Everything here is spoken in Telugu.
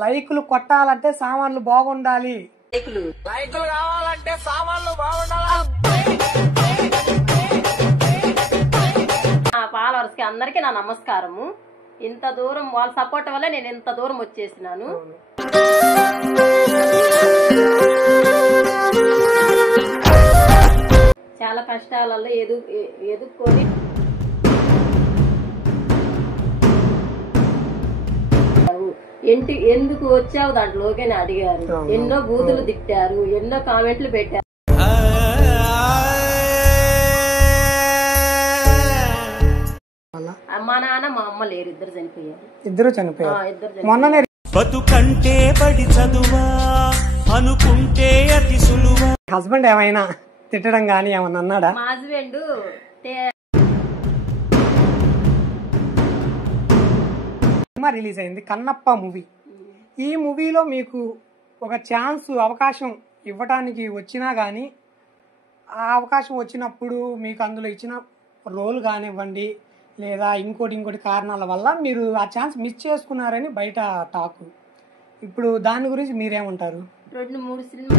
లైకులు కొట్టాలంటే సామాన్లు బాగుండాలి. లైకులు కావాలంటే సామాన్లు బాగుండాలి. ఫాలోవర్స్ కి అందరికి నా నమస్కారము. ఇంత దూరం వాళ్ళ సపోర్ట్ వల్ల నేను ఇంత దూరం వచ్చేసినాను. చాలా కష్టాలలో ఎదుర్కొని ఎందుకు వచ్చావు దాంట్లోకి అడిగారు. ఎన్నో బూతులు తిట్టారు, ఎన్నో కామెంట్లు పెట్టారు. మా నాన్న మా అమ్మ లేరు, ఇద్దరు చనిపోయారు. మొన్ననే బతుకంటే పడి చదువా అనుకుంటే అతి సులువా. హస్బెండ్ ఏమైనా తిట్టడం గానీ ఏమన్నా అన్నాడా? మా హస్బెండ్ సినిమా రిలీజ్ అయింది కన్నప్ప మూవీ. ఈ మూవీలో మీకు ఒక అవకాశం ఇవ్వటానికి వచ్చినా కానీ ఆ అవకాశం వచ్చినప్పుడు మీకు అందులో ఇచ్చిన రోల్ కానివ్వండి లేదా ఇంకోటి కారణాల వల్ల మీరు ఆ ఛాన్స్ మిస్ చేసుకున్నారని బయట టాక్. ఇప్పుడు దాని గురించి మీరేమంటారు? 2-3 సినిమా